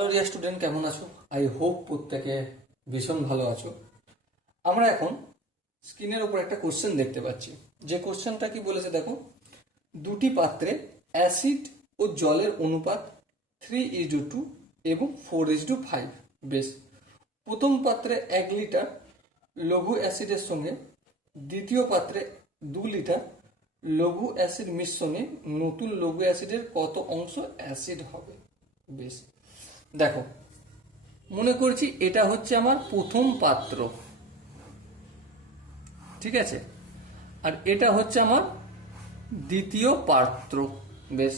Hello dear student, কেমন আছো? I hope প্রত্যেকে ভীষণ ভালো আছো। আমরা এখন স্ক্রিনের উপর একটা কোশ্চেন দেখতে পাচ্ছি। যে কোশ্চেনটা কি বলেছে দেখো, দুটি পাত্রে অ্যাসিড ও জলের অনুপাত 3:2 এবং 4:5। বেশ, প্রথম পাত্রে 1 লিটার লঘু অ্যাসিডের সঙ্গে দ্বিতীয় পাত্রে 2 লিটার লঘু অ্যাসিড মিশ্রণে নতুন লঘু অ্যাসিডের কত অংশ অ্যাসিড হবে? বেশ, দেখো, মনে করছি এটা হচ্ছে আমার প্রথম পাত্র, ঠিক আছে, আর এটা হচ্ছে আমার দ্বিতীয় পাত্র। বেশ,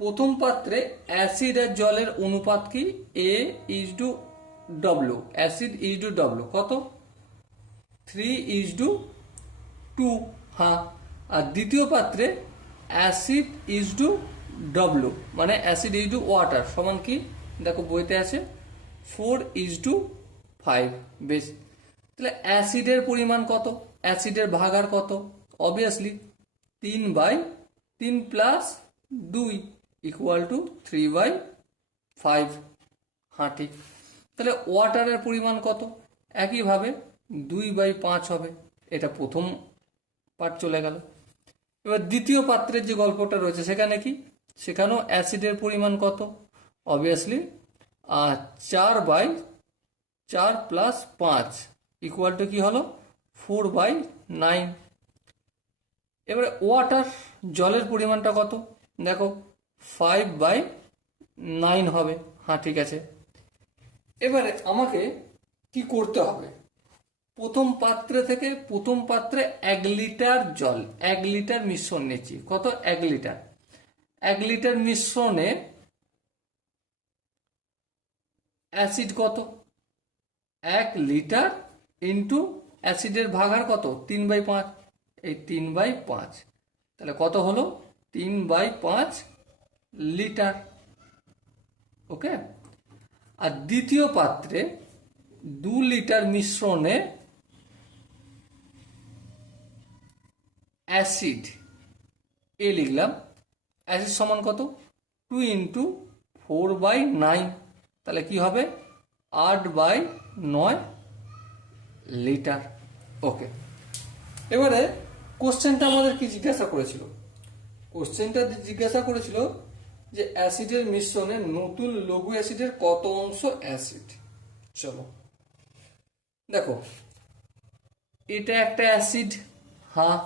প্রথম পাত্রে অ্যাসিড আর জলের অনুপাত কি? A:W, অ্যাসিড ইজ টু কত? 3:2। হ্যাঁ, আর দ্বিতীয় পাত্রে অ্যাসিড ইজ টু মানে অ্যাসিড ওয়াটার সমান কি? দেখো বইতে আছে 4:5। বেশ, তাহলে অ্যাসিডের পরিমাণ কত? অ্যাসিডের ভাগার কত? Obviously 3/3 plus 2 = 3/5। হ্যাঁ, ঠিক। তাহলে ওয়াটারের পরিমাণ কত? একইভাবে 2/5 হবে। এটা প্রথম পার্ট চলে গেল। এবার দ্বিতীয় পাত্রের যে গল্পটা রয়েছে সেখানে কি? সেখানেও অ্যাসিডের পরিমাণ কত? অবভিয়াসলি 4/4 প্লাস 5 = কি হলো? 4/9। এবারে ওয়াটার, জলের পরিমাণটা কত? দেখো 5/9 হবে। হ্যাঁ, ঠিক আছে। এবারে আমাকে কি করতে হবে? প্রথম পাত্রে 1 লিটার জল, 1 লিটার মিশ্রণ নিচ্ছি। কত? 1 লিটার। 1 লিটার মিশ্রণে অ্যাসিড কত? 1 লিটার ইন্টু অ্যাসিডের ভাগার কত? 3/5। এই 3/5, তাহলে কত হলো? 3/5 লিটার। ওকে। আর দ্বিতীয় পাত্রে 2 লিটার মিশ্রণে অ্যাসিড, এ লিখলাম, অ্যাসিড সমান কত? 2 ইন্টু 4/9, তাহলে কি হবে? 8/9 লিটার। ওকে। এবারে কোশ্চেনটা আমাদের কি জিজ্ঞাসা করেছিল? কোশ্চেনটা জিজ্ঞাসা করেছিল যে অ্যাসিডের মিশ্রণে নতুন লঘু অ্যাসিডের কত অংশ অ্যাসিড। চলো দেখো, এটা একটা অ্যাসিড, হ্যাঁ,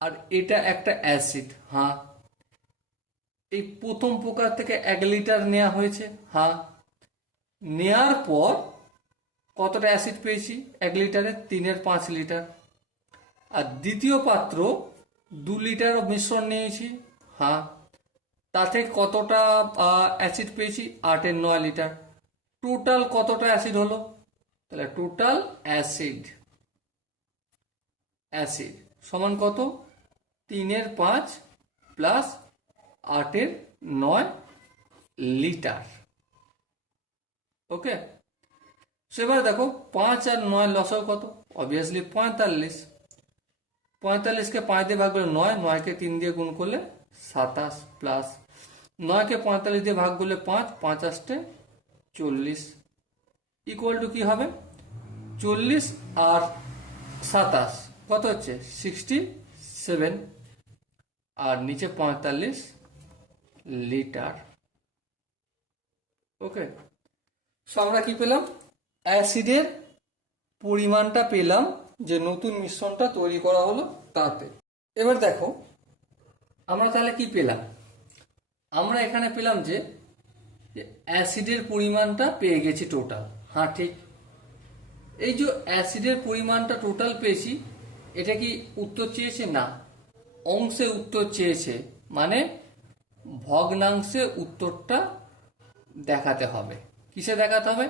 আর এটা একটা অ্যাসিড, হ্যাঁ। এই প্রথম প্রকার থেকে 1 লিটার নেওয়া হয়েছে, হ্যাঁ। নেয়ার পর কতটা অ্যাসিড পেয়েছি? 1 লিটারে 3/5 লিটার। আর দ্বিতীয় পাত্র 2 লিটার মিশ্রণ নিয়েছি, হ্যাঁ। তাতে কতটা অ্যাসিড পেয়েছি? 8/9 লিটার। টোটাল কতটা অ্যাসিড হলো? তাহলে টোটাল অ্যাসিড সমান কত? 3/5 প্লাস 8/9 লিটার। ওকে। এবার দেখো 5 আর 9 লসাগু কত? অবভিয়াসলি 45। 45কে 5 দিয়ে ভাগ করলে 9, 9কে 3 দিয়ে গুণ করলে 27 প্লাস 9কে 45 দিয়ে ভাগ করলে 5, 5 8 40 = কি হবে? 40 আর 27 কত হচ্ছে? 67। আর নিচে 45 লিটার। ওকে। সো আমরা কি পেলাম? অ্যাসিডের পরিমাণটা পেলাম যে নতুন মিশ্রণটা তৈরি করা হলো তাতে। এবার দেখো আমরা তাহলে কি পেলাম? আমরা এখানে পেলাম যে অ্যাসিডের পরিমাণটা পেয়ে গেছি টোটাল। হ্যাঁ, ঠিক। এই যে অ্যাসিডের পরিমাণটা টোটাল পেয়েছি, এটা কি উত্তর চেয়েছে? না, অংশে উত্তর চেয়েছে, মানে ভগ্নাংশে উত্তরটা দেখাতে হবে। কিসে দেখাতে হবে?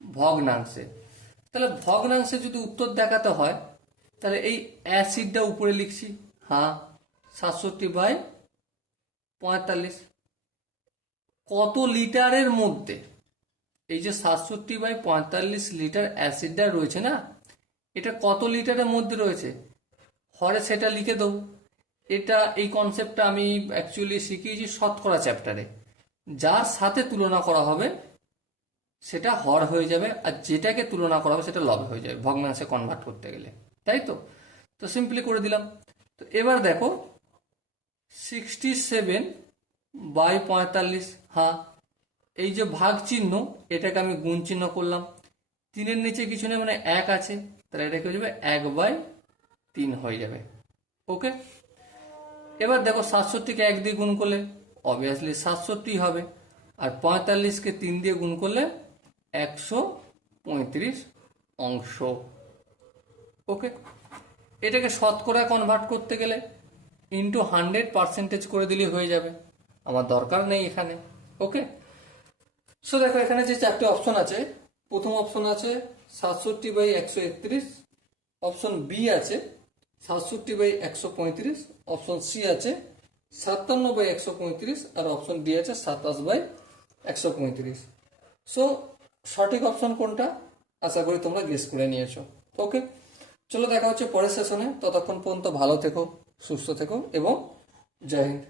ভগ্নাংশে। তাহলে ভগ্নাংশে যদি উত্তর দেখাতে হয়, তাহলে এই অ্যাসিডটা উপরে লিখছি, হ্যাঁ, 67/45। কত লিটারের মধ্যে এই যে 67/45 লিটার অ্যাসিডটা রয়েছে না, এটা কত লিটারের মধ্যে রয়েছে হরে সেটা লিখে দেবো। এটা এই কনসেপ্টটা আমি অ্যাকচুয়ালি শিখিয়েছি শতকরা চ্যাপ্টারে। যার সাথে তুলনা করা হবে সেটা হর হয়ে যাবে, আর যেটাকে তুলনা করা হবে সেটা লব হয়ে যাবে ভগ্নাংশে কনভার্ট করতে গেলে, তাই তো? তো সিম্পলি করে দিলাম। তো এবার দেখো 67/45, হ্যাঁ এই যে ভাগ চিহ্ন এটাকে আমি গুণ চিহ্ন করলাম, 3-এর নিচে কিছু নেই মানে 1 আছে, তাহলে এটা কি হয়ে যাবে 1/3 হয়ে যাবে। ওকে, এবার দেখো 67কে 1 দিয়ে গুণ করলে অবভিয়াসলি 67 হবে, আর 45কে 3 দিয়ে গুণ করলে 135 অংশ। ওকে, এটাকে শতকরা কনভার্ট করতে গেলে ইন্টু 100% করে দিলে হয়ে যাবে, আমার দরকার নেই এখানে। ওকে, সো দেখো এখানে যে 4টে অপশন আছে, প্রথম অপশন আছে 67/131, অপশন বি আছে 67/135, অপশন সি আছে 57/135, আর অপশন ডি আছে 27/135। সো সঠিক অপশন কোনটা আশা করি তোমরা গেস করে নিয়েছো। ওকে, চলো দেখা হচ্ছে পরের সেশনে, ততক্ষণ পর্যন্ত ভালো থেকো, সুস্থ থেকো এবং জয় হিন্দ।